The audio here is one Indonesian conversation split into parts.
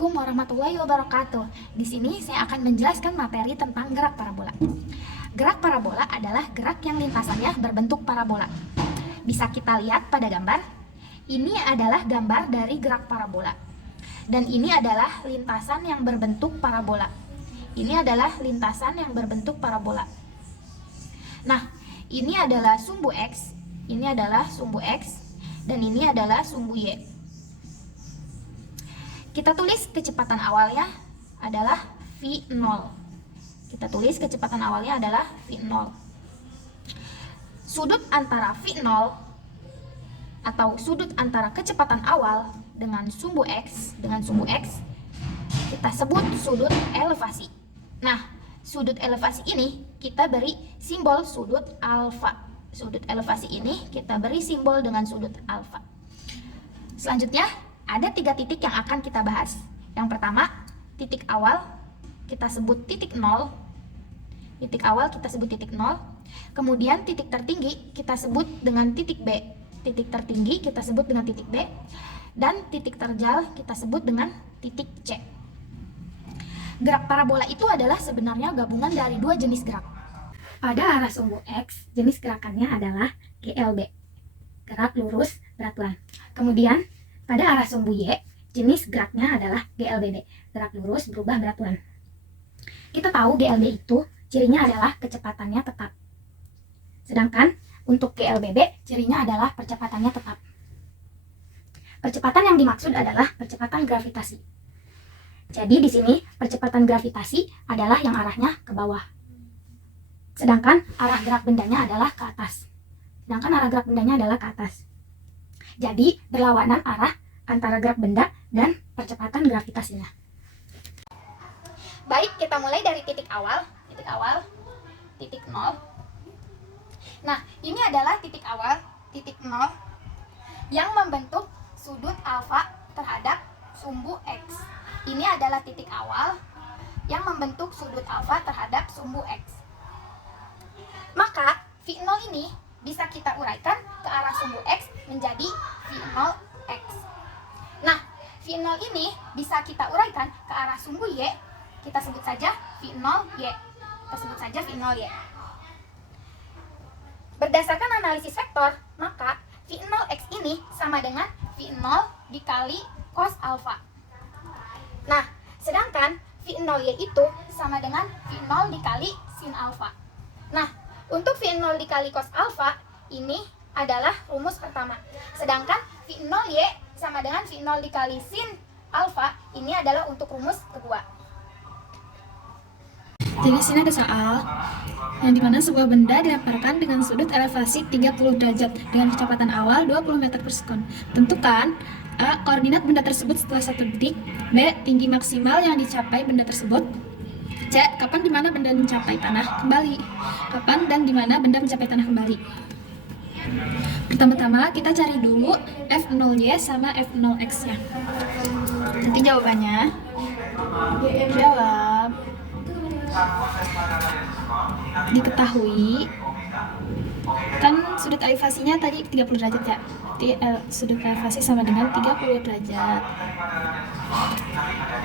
Assalamualaikum warahmatullahi wabarakatuh. Di sini saya akan menjelaskan materi tentang gerak parabola. Gerak parabola adalah gerak yang lintasannya berbentuk parabola. Bisa kita lihat pada gambar. Ini adalah gambar dari gerak parabola. Dan ini adalah lintasan yang berbentuk parabola. Ini adalah lintasan yang berbentuk parabola. Nah, ini adalah sumbu X, ini adalah sumbu X, dan ini adalah sumbu Y. Kita tulis kecepatan awalnya adalah V0. Kita tulis kecepatan awalnya adalah V0. Sudut antara V0 atau sudut antara kecepatan awal dengan sumbu X, kita sebut sudut elevasi. Nah, sudut elevasi ini kita beri simbol sudut alfa. Sudut elevasi ini kita beri simbol dengan sudut alfa. Selanjutnya, ada 3 titik yang akan kita bahas. Yang pertama, titik awal kita sebut titik 0. Titik awal kita sebut titik 0. Kemudian titik tertinggi kita sebut dengan titik B. Titik tertinggi kita sebut dengan titik B. Dan titik terjal kita sebut dengan titik C. Gerak parabola itu adalah sebenarnya gabungan dari 2 jenis gerak. Pada arah sumbu X, jenis gerakannya adalah GLB, gerak lurus beraturan. Kemudian pada arah sumbu Y, jenis geraknya adalah GLBB, gerak lurus berubah beraturan. Kita tahu GLB itu cirinya adalah kecepatannya tetap. Sedangkan untuk GLBB cirinya adalah percepatannya tetap. Percepatan yang dimaksud adalah percepatan gravitasi. Jadi di sini percepatan gravitasi adalah yang arahnya ke bawah. Sedangkan arah gerak bendanya adalah ke atas. Jadi berlawanan arah antara gerak benda dan percepatan gravitasinya. Baik, kita mulai dari titik awal, titik 0. Nah, ini adalah titik awal, titik 0, yang membentuk sudut alfa terhadap sumbu X. Ini adalah titik awal yang membentuk sudut alfa terhadap sumbu X. Maka, V0 ini bisa kita uraikan ke arah sumbu X menjadi V0X. Nah, V0 ini bisa kita uraikan ke arah sumbu Y, kita sebut saja V0Y. Berdasarkan analisis vektor, maka V0X ini sama dengan V0 dikali cos alfa. Nah, sedangkan V0Y itu sama dengan V0 dikali sin alfa. Nah, untuk V0 dikali cos alfa ini adalah rumus pertama. Sedangkan V0Y sama dengan V0 dikali sin alfa ini adalah untuk rumus kedua. Jadi di sini ada soal yang dimana sebuah benda dilemparkan dengan sudut elevasi 30 derajat dengan kecepatan awal 20 meter per sekon. Tentukan A. Koordinat benda tersebut setelah 1 detik. B. Tinggi maksimal yang dicapai benda tersebut. C. Kapan dimana benda mencapai tanah kembali. Kapan dan dimana benda mencapai tanah kembali. Pertama-tama kita cari dulu F0Y sama F0X nya. Nanti jawabannya jawab diketahui kan sudut elevasinya tadi 30 derajat ya. Jadi sudut elevasi sama dengan 30 derajat.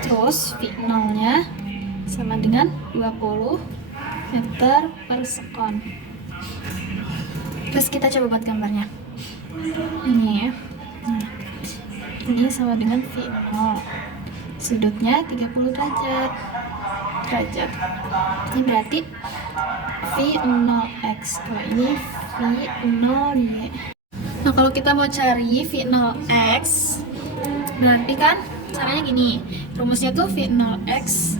Terus V0 nya sama dengan 20 meter per sekon. Terus kita coba buat gambarnya. Ini ya. Ini sama dengan V0. Sudutnya 30 derajat. Ini berarti V0X. Kalau ini V0Y. Nah, kalau kita mau cari V0X, berarti kan caranya gini. Rumusnya tuh V0X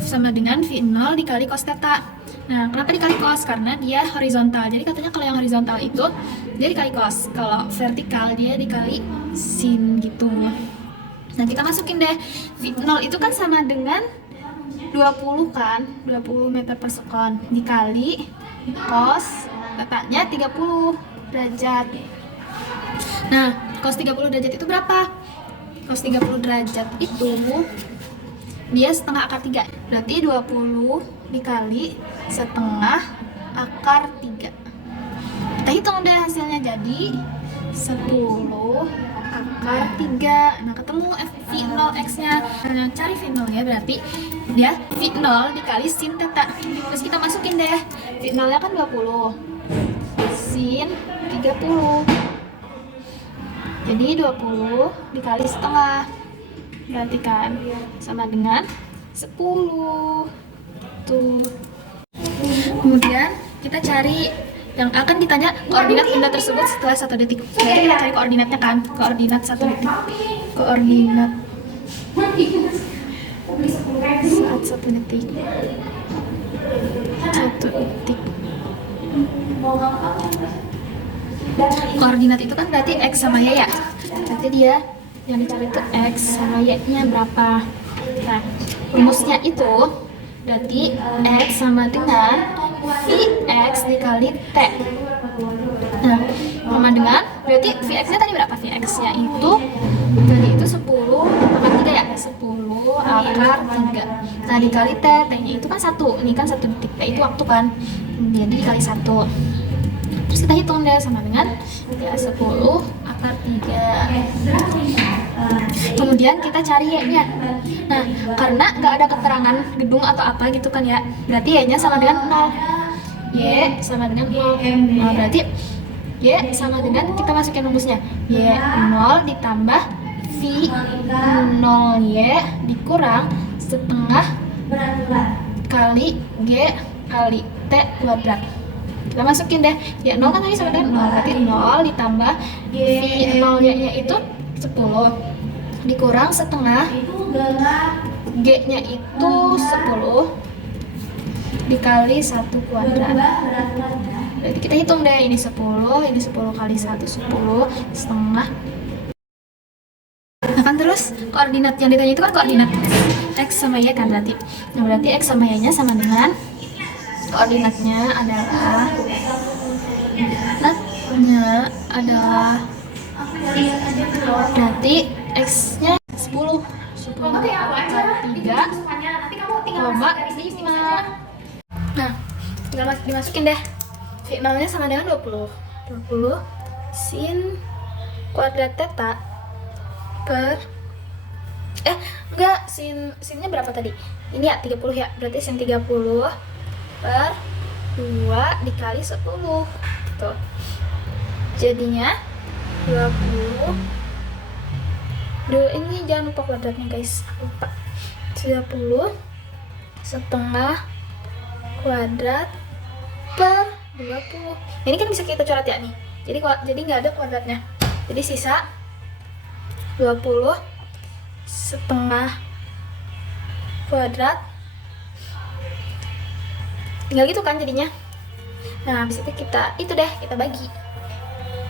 sama dengan V0 dikali cos theta. Nah, kenapa dikali cos? Karena dia horizontal. Jadi katanya kalau yang horizontal itu dia dikali cos. Kalau vertikal dia dikali sin gitu. Nah, kita masukin deh. V0 itu kan sama dengan 20 kan, 20 meter per sekon dikali cos tetanya 30 derajat. Nah, cos 30 derajat itu berapa? Cos 30 derajat itu dia setengah akar 3. Berarti 20 dikali setengah akar 3. Kita hitung deh hasilnya, jadi 10 akar 3. Nah, ketemu V0x-nya. Nah, cari V0-nya berarti dia V0 dikali sin theta. Terus kita masukin deh. V0-nya kan 20. Sin 30. Jadi 20 dikali setengah. Berarti kan sama dengan 10. Tuh. Kemudian kita cari yang akan ditanya koordinat benda tersebut setelah 1 detik. Jadi kita cari koordinatnya kan, koordinat 1 detik. Koordinat saat 1 detik. 1 detik. Koordinat itu kan berarti x sama y ya. Berarti dia yang dicari itu x sama y-nya berapa. Nah, rumusnya itu berarti x sama dengan Vx dikali T. Nah, sama dengan berarti Vx-nya tadi berapa? Vx-nya itu tadi itu 10 akar 3 ya? 10 akar 3. Nah, dikali T, T-nya itu kan 1. Ini kan 1 detik. T itu waktu kan. Jadi dikali 1. Terus kita hitung deh sama dengan ya 10 akar 3. Kemudian kita cari y-nya. Nah, karena nggak ada keterangan gedung atau apa gitu kan ya, berarti y-nya sama dengan 0. Y sama dengan 0. Nah, berarti y sama dengan, kita masukin rumusnya, y 0 ditambah v 0y dikurang setengah kali g kali t kuadrat. Kita masukin deh, y 0 kan tadi sama dengan 0, berarti 0 ditambah v 0y-nya itu 10 dikurang setengah g-nya itu 10 dikali 1 kuadrat. Berarti kita hitung deh, ini 10 kali 1, 10 setengah. Nah kan, terus koordinat yang ditanya itu kan koordinat x sama y kan berarti. Nah, berarti x sama y-nya sama dengan koordinatnya adalah berarti x-nya 10 kali 3 koma 5. Nah, tinggal dimasukin deh. V0-nya sama dengan 20 sin kuadrat theta per sinnya berapa tadi? Ini ya 30 ya. Berarti sin 30 per 2 dikali 10. Tuh. Jadinya 20. Ini jangan lupa kuadratnya guys, lupa. 30 setengah kuadrat per 20. Ini kan bisa kita coret ya nih. Jadi nggak ada kuadratnya. Jadi sisa 20 setengah kuadrat. Tinggal gitu kan jadinya. Nah, habis itu kita bagi.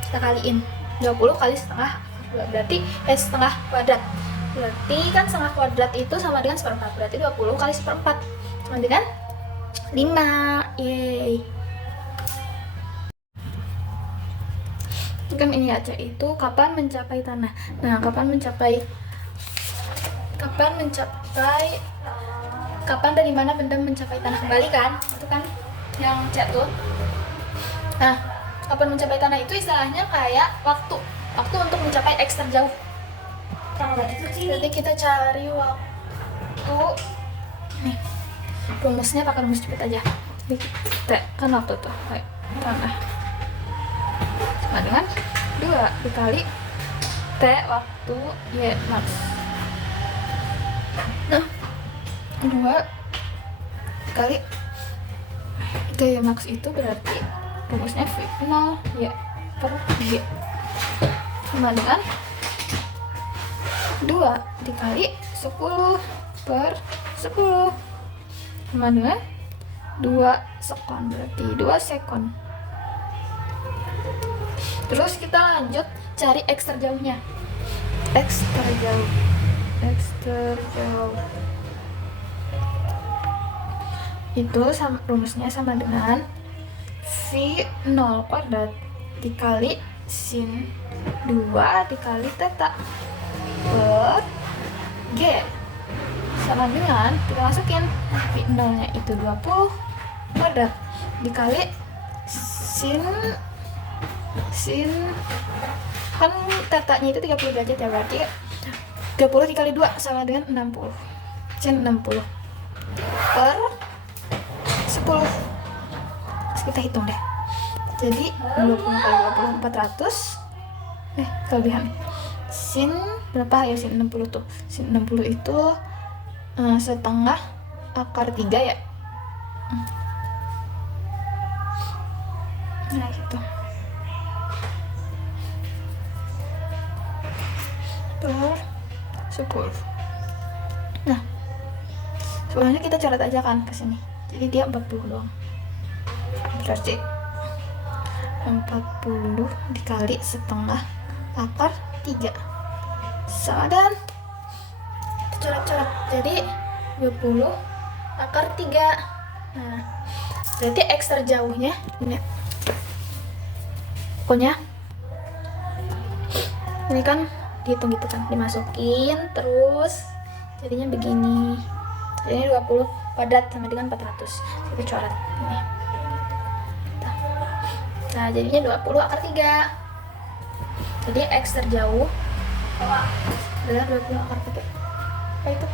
Kita kaliin 20 kali setengah, berarti setengah kuadrat. Berarti kan setengah kuadrat itu sama dengan seperempat. Berarti 20 kali seperempat sama dengan 5. Yeay. Kan ini aja itu kapan mencapai tanah. Nah, kapan dari mana benda mencapai tanah kembali kan? Itu kan yang C tuh. Nah, kapan mencapai tanah itu istilahnya kayak waktu untuk mencapai X terjauh. Jadi kita cari waktu. Nih, rumusnya pakai rumus cepet aja. T kan waktu tuh kayak tanah sama dengan 2 dikali T waktu Y max. Nah, 2 kali T max itu berarti rumusnya V0 Y per G sama dengan 2 dikali 10 per 10 sama dengan 2 sekon, berarti 2 sekon. Terus kita lanjut cari X terjauhnya. X terjauh itu rumusnya sama dengan V0 kuadrat dikali sin 2 dikali theta per G sama dengan, kita masukin V0 nya itu 20 kuadrat dikali sin Kan tetanya itu 30 derajat ya, berarti 30 dikali 2 sama dengan 60. Sin 60 per 10. Terus kita hitung deh. Jadi 20 kali 20 400. Kelebihan. Sin berapa ya sin 60 tuh? Sin 60 itu setengah akar 3 ya. Nah gitu. Per 10. Nah, sebenarnya kita coret aja kan ke sini. Jadi dia 40 doang. Berarti 40 dikali setengah akar 3 sama dan kita coret-coret. Jadi 20 akar 3. Nah, berarti X terjauhnya ini. Pokoknya ini kan dihitung gitu kan, dimasukin terus jadinya begini. Jadinya 20 kuadrat sama dengan 400. Kita coret ini. Nah, jadinya 20 akar 3. Jadi X terjauh adalah 20 akar 3. Apa itu?